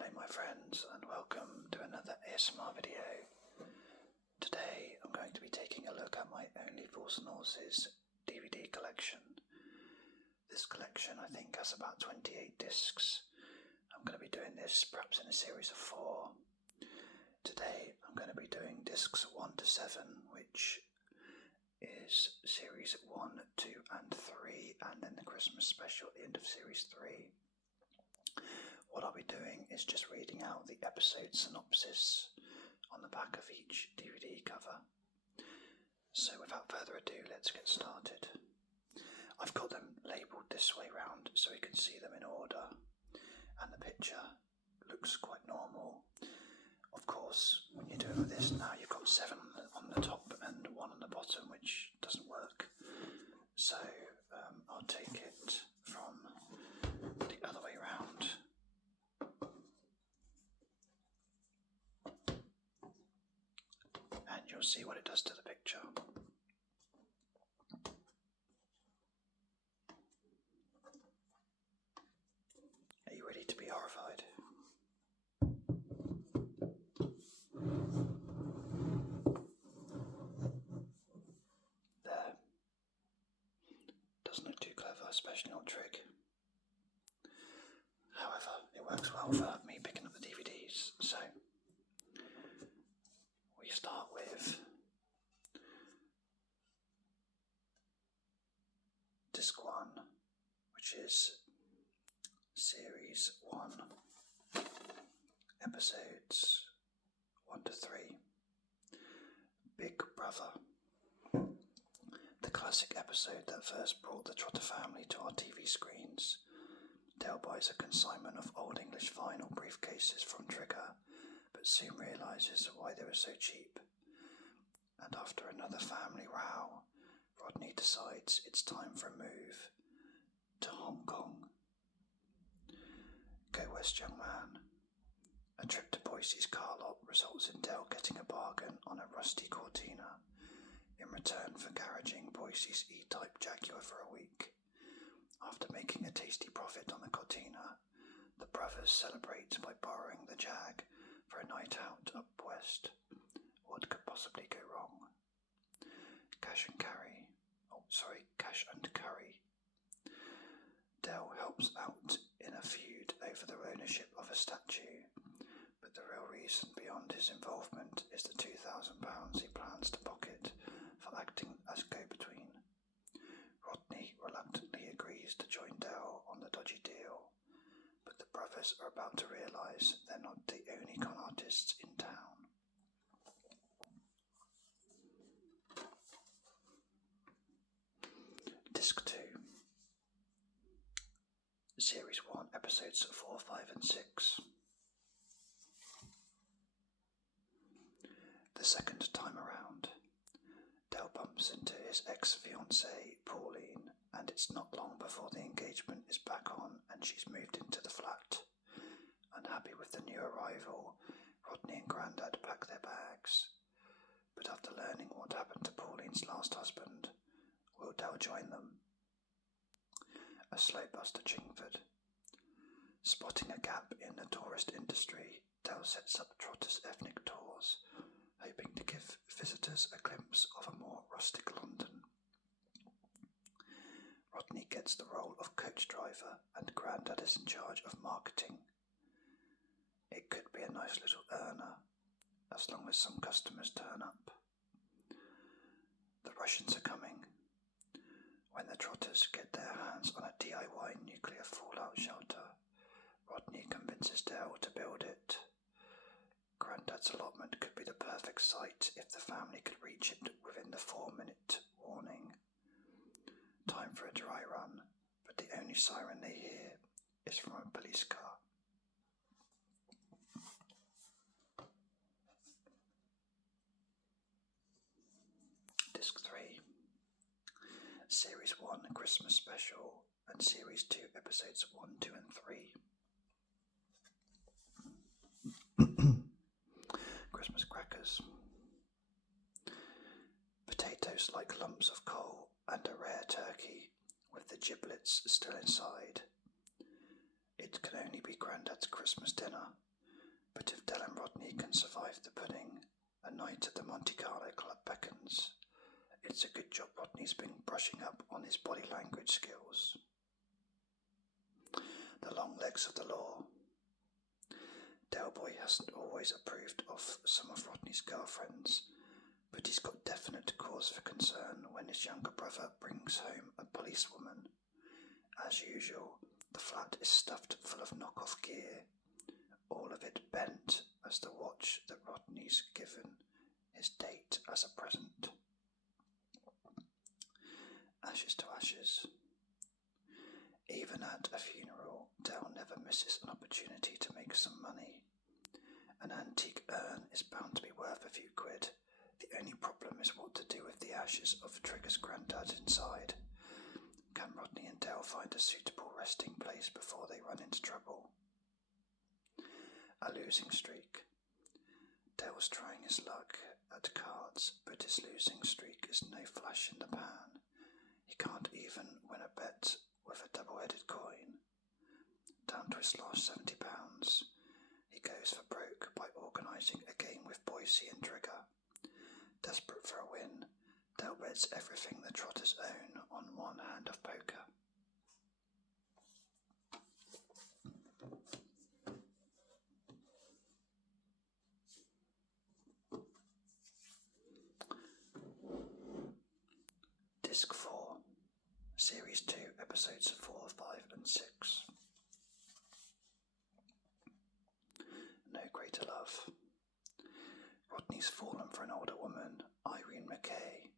Hello my friends and welcome to another ASMR video. Today I'm going to be taking a look at my Only Fools and Horses DVD collection. This collection I think has about 28 discs. I'm going to be doing this perhaps in a series of 4. Today I'm going to be doing discs 1 to 7, which is series 1, 2 and 3, and then the Christmas special at the end of series 3. What I'll be doing is just reading out the episode synopsis on the back of each DVD cover. So without further ado, let's get started. I've got them labelled this way round so we can see them in order, and the picture looks quite normal. Of course, when you're doing with this now, you've got 7 on the top and 1 on the bottom, which doesn't work. So I'll take it from the other way round. And you'll see what it does to the picture. Are you ready to be horrified? There. Doesn't look too clever, especially not Trig. However, it works well for me picking up the DVDs, so we start with disc 1, which is series 1, episodes 1 to 3. Big Brother. The classic episode that first brought the Trotter family to our TV screens. Dale buys a consignment of Old English vinyl briefcases from Trigger, but soon realises why they were so cheap. And after another family row, Rodney decides it's time for a move to Hong Kong. Go West, young man. A trip to Boise's car lot results in Dale getting a bargain on a rusty Cortina in return for garaging Boise's E-Type Jaguar for a week. After making a tasty profit on the Cortina, the brothers celebrate by borrowing the Jag for a night out up west. What could possibly go wrong? Cash and Curry. Dale helps out in a feud over the ownership of a statue, but the real reason beyond his involvement is the £2,000 he plans to pocket for acting as go-between. Rodney reluctantly agrees to join Dale on the dodgy deal, but the brothers are about to realise they're not the only con artists in town. Disc 2, Series 1, Episodes 4, 5 and 6. The second time around, Dale bumps into his ex-fiancée, Pauline, and it's not long before the engagement is back on and she's moved into the flat. Unhappy with the new arrival, Rodney and Grandad pack their bags. But after learning what happened to Pauline's last husband, will Dale join them? A slow bus to Chingford. Spotting a gap in the tourist industry, Dale sets up Trotter's ethnic tours, hoping to give visitors a glimpse of a more rustic London. Rodney gets the role of coach driver and Grandad is in charge of marketing. It could be a nice little earner, as long as some customers turn up. The Russians are coming. When the Trotters get their hands on a DIY nuclear fallout shelter, Rodney convinces Dale to build it. Grandad's allotment could be the perfect site if the family could reach it within the 4-minute warning. Time for a dry run, but the only siren they hear is from a police car. Disc 3, Series 1, Christmas Special, and Series 2, Episodes 1, 2 and 3. Christmas crackers. Potatoes like lumps of coal and a rare turkey with the giblets still inside. It can only be Grandad's Christmas dinner, Rodney can survive the pudding, a night at the Monte Carlo Club beckons. It's a good job Rodney's been brushing up on his body language skills. The long legs of the law. Delboy hasn't always approved of some of Rodney's girlfriends, but he's got definite cause for concern when his younger brother brings home a policewoman. As usual, the flat is stuffed full of knockoff gear, all of it bent as the watch that Rodney's given his date as a present. Ashes to ashes. Even at a funeral, Del never misses an opportunity to make some money. An antique urn is bound to be worth a few quid. The only problem is what to do with the ashes of Trigger's granddad inside. Can Rodney and Del find a suitable resting place before they run into trouble? A losing streak. Del's trying his luck at cards, but his losing streak is no flash in the pan. He can't even win a bet with a double-headed coin. Down to his last £70, he goes for broke by organising a game with Boise and Trigger. Desperate for a win, Del bets everything the Trotters own on one hand of poker. Disc 4, Series 2, Episodes 4, 5 and 6. No greater love. Rodney's fallen for an older woman, Irene McKay,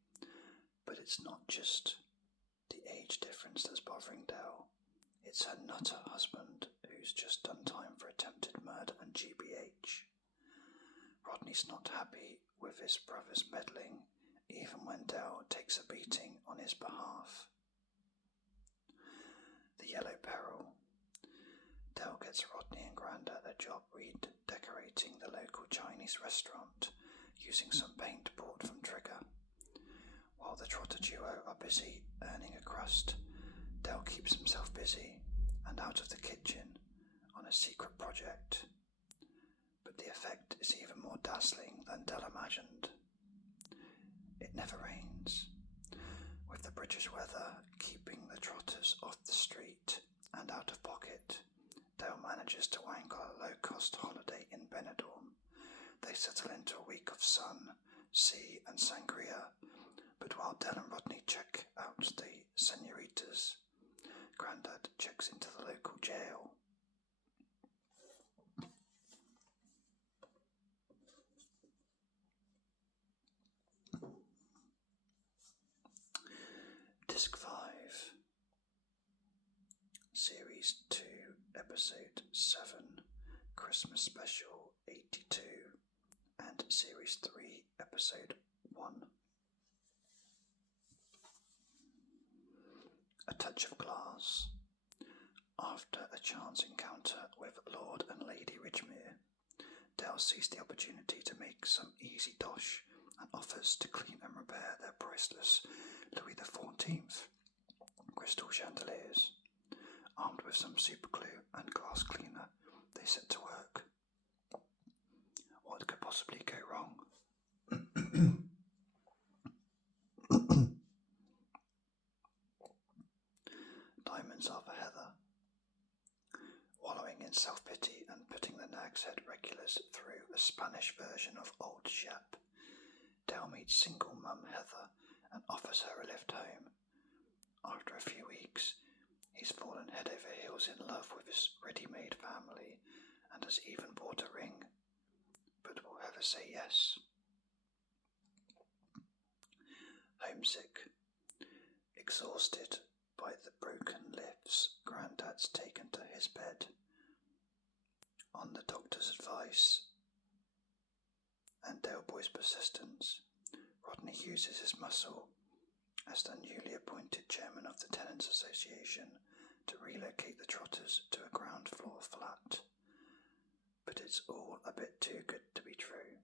but it's not just the age difference that's bothering Del. It's her nutter husband who's just done time for attempted murder and GBH. Rodney's not happy with his brother's meddling, even when Del takes a beating on his behalf. The Yellow Peril. Del gets Rodney and Grandad a job redecorating the local Chinese restaurant using some paint bought from Trigger. While the Trotter duo are busy earning a crust, Del keeps himself busy and out of the kitchen on a secret project. But the effect is even more dazzling than Del imagined. It never rains. With the British weather keeping the Trotters off the street and out of pocket, Del manages to wangle a low-cost holiday in Benidorm. They settle into a week of sun, sea and sangria, but while Del and Rodney check out the senoritas, Grandad checks into the local jail. Disc 5, Series 2, Episode 7, Christmas Special 82, and Series 3, Episode 1. A touch of glass. After a chance encounter with Lord and Lady Ridgemere, Del sees the opportunity to make some easy dosh and offers to clean and repair their priceless Louis XIV crystal chandeliers. Armed with some superglue and glass cleaner, they set to work. What could possibly go wrong? Diamonds are for Heather. Wallowing in self-pity and putting the Nag's Head regulars through a Spanish version of Old Shep, Del meets single mum Heather and offers her a lift home. After a few weeks, he's fallen head over heels in love with his ready-made family and has even bought a ring, but will Heather say yes? Homesick. Exhausted by the broken lifts, Grandad's taken to his bed. On the doctor's advice and Delboy's persistence, Rodney uses his muscle as the newly appointed chairman of the Tenants Association to relocate the Trotters to a ground floor flat. But it's all a bit too good to be true.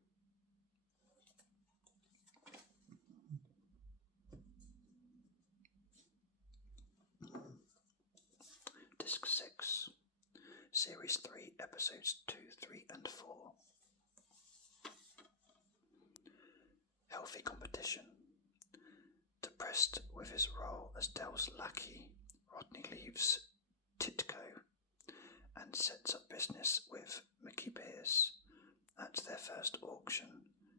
Disc 6, Series 3, Episodes 2, 3 and 4. healthy competition. Depressed with his role as Dell's lackey, Rodney leaves Titco and sets up business with Mickey Pierce. At their first auction,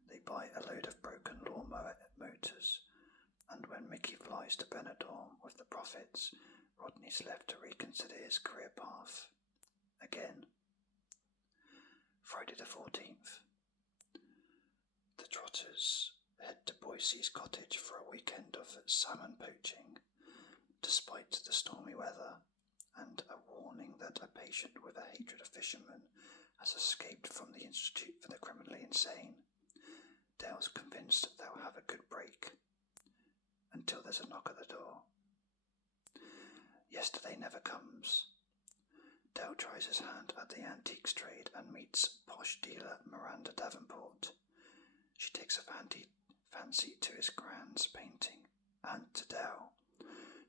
they buy a load of broken lawnmower motors, and when Mickey flies to Benidorm with the profits, Rodney's left to reconsider his career path. Again. Friday the 14th. The Trotters head to Boise's cottage for a weekend of salmon poaching, despite the stormy weather and a warning that a patient with a hatred of fishermen has escaped from the Institute for the Criminally Insane. Dale's convinced they'll have a good break, until there's a knock at the door. Yesterday never comes. Dale tries his hand at the antiques trade and meets posh dealer Miranda Davenport. She takes a fancy to his Grand's painting and to Dale,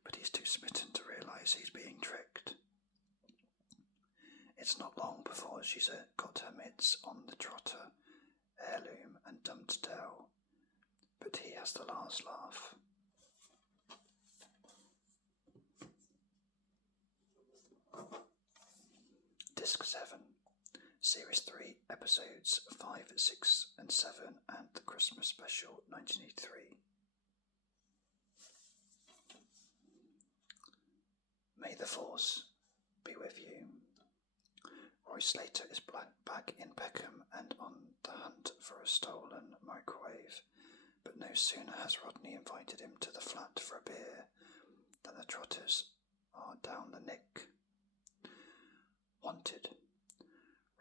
but he's too smitten to realise he's being tricked. It's not long before she's got her mitts on the Trotter heirloom and dumped Dale, but he has the last laugh. Disc 7, Series 3, Episodes 5, 6 and 7 and the Christmas Special 1983. May the Force be with you. Roy Slater is back in Peckham and on the hunt for a stolen microwave, but no sooner has Rodney invited him to the flat for a beer than the Trotters are down the nick. Wanted.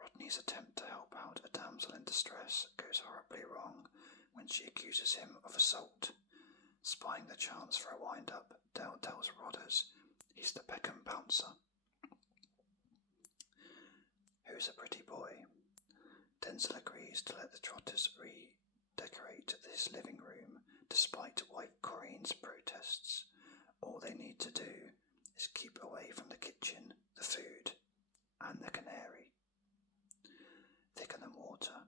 Rodney's attempt to help out a damsel in distress goes horribly wrong when she accuses him of assault. Spying the chance for a wind-up, Dale tells Rodders he's the Peckham bouncer. Who's a pretty boy? Denzel agrees to let the Trotters redecorate this living room despite wife Corinne's protests. All they need to do is keep away from the kitchen, the food, and the canary. Thicker than water.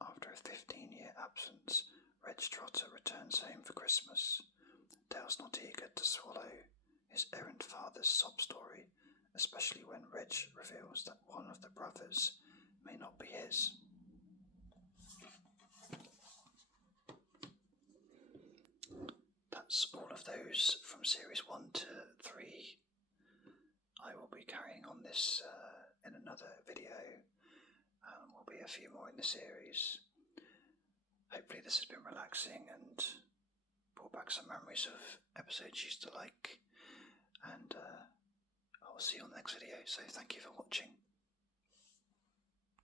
After a 15-year absence, Reg Trotter returns home for Christmas. Dale's not eager to swallow his errant father's sob story, especially when Reg reveals that one of the brothers may not be his. That's all of those from Series 1 to 3. I will be carrying on this in another video. Will be a few more in the series. Hopefully this has been relaxing and brought back some memories of episodes you used to like. And I will see you on the next video, so thank you for watching.